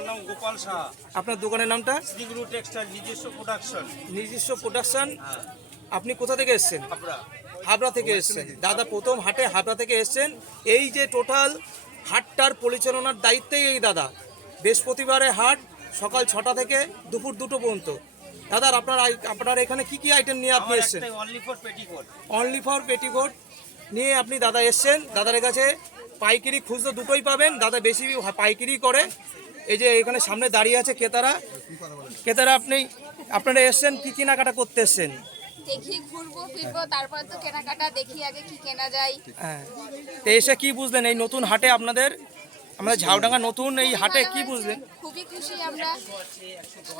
আমার নাম গোপাল সাহা। আপনার দোকানের নামটা? শ্রীগুরু টেক্সটাইল, নিজস্ব প্রোডাকশন। নিজস্ব প্রোডাকশন। আপনি কোথা থেকে এসেছেন? আমরা হাবড়া থেকে এসেছেন। দাদা প্রথম হাটে হাবড়া থেকে এসেছেন। এই যে টোটাল হাটটার পরিচালনার দায়িত্বেই এই দাদা। বৃহস্পতিবারে হাট সকাল 6টা থেকে দুপুর 2টো পর্যন্ত। দাদা আপনার এখানে কি আইটেম নিয়ে আপনি আমার এসেছেন? একটাই only for petticoat. Only for petticoat নিয়ে আপনি দাদা এসছেন। দাদার কাছে পাইকারি খুচরো দুটোই পাবেন। দাদা বেশি পাইকারি করে। এই যে এখানে সামনে দাঁড়িয়ে আছে ক্রেতারা আপনারা এসছেন কি কেনাকাটা করতে এসছেন? দেখি ঘুরবো ফিরবো, তারপর তো কেনাকাটা দেখি আগে কি কেনা যায়। হ্যাঁ, তো এসে কি বুঝলেন এই নতুন হাটে আমাদের ঝাউডাঙ্গা নতুন এই হাটে কি বুঝলেন? খুবই খুশি আমরা।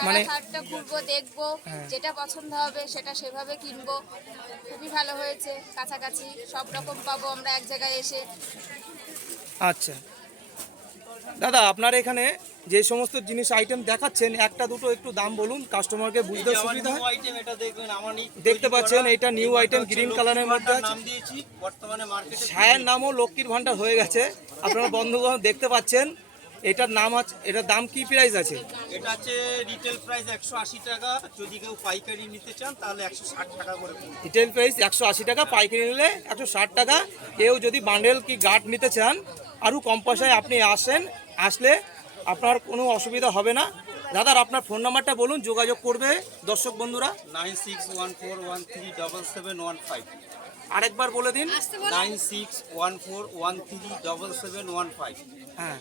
মানে হাটটা ঘুরবো, দেখবো, যেটা পছন্দ হবে সেটা সেভাবে কিনবো। খুবই ভালো হয়েছে, কাছাকাছি সব রকম পাবো আমরা এক জায়গায় এসে। আচ্ছা দাদা, আপনার এখানে যে সমস্ত জিনিস আইটেম দেখাচ্ছেন একটা দুটো একটু দাম বলুন, কাস্টমারকে বুঝতে সুবিধা হয়। আইটেম এটা দেখবেন, আমার দেখতে পাচ্ছেন এটা নিউ আইটেম, গ্রিন কালারের মধ্যে আছে। নাম দিয়েছি, বর্তমানে মার্কেটে ছায়ার নামও লক্ষ্মীর ভান্ডার হয়ে গেছে। আপনারা বন্ধুগণ দেখতে পাচ্ছেন এটার নাম আছে। এটার দাম কি প্রাইস আছে? এটা আছে রিটেল প্রাইস 180 টাকা, যদি কেউ পাইকারি নিতে চান তাহলে 160 টাকা করে পড়বে। রিটেল প্রাইস 180 টাকা, পাইকারি নিলে 160 টাকা। কেউ যদি বান্ডেল কি গার্ড নিতে চান আরও কম পয়সায় আপনি আসলে আপনার কোনো অসুবিধা হবে না। দাদার আপনার ফোন নাম্বারটা বলুন, যোগাযোগ করবে দর্শক বন্ধুরা। 9614137715। আরেকবার বলে দিন। 9614137715। হ্যাঁ।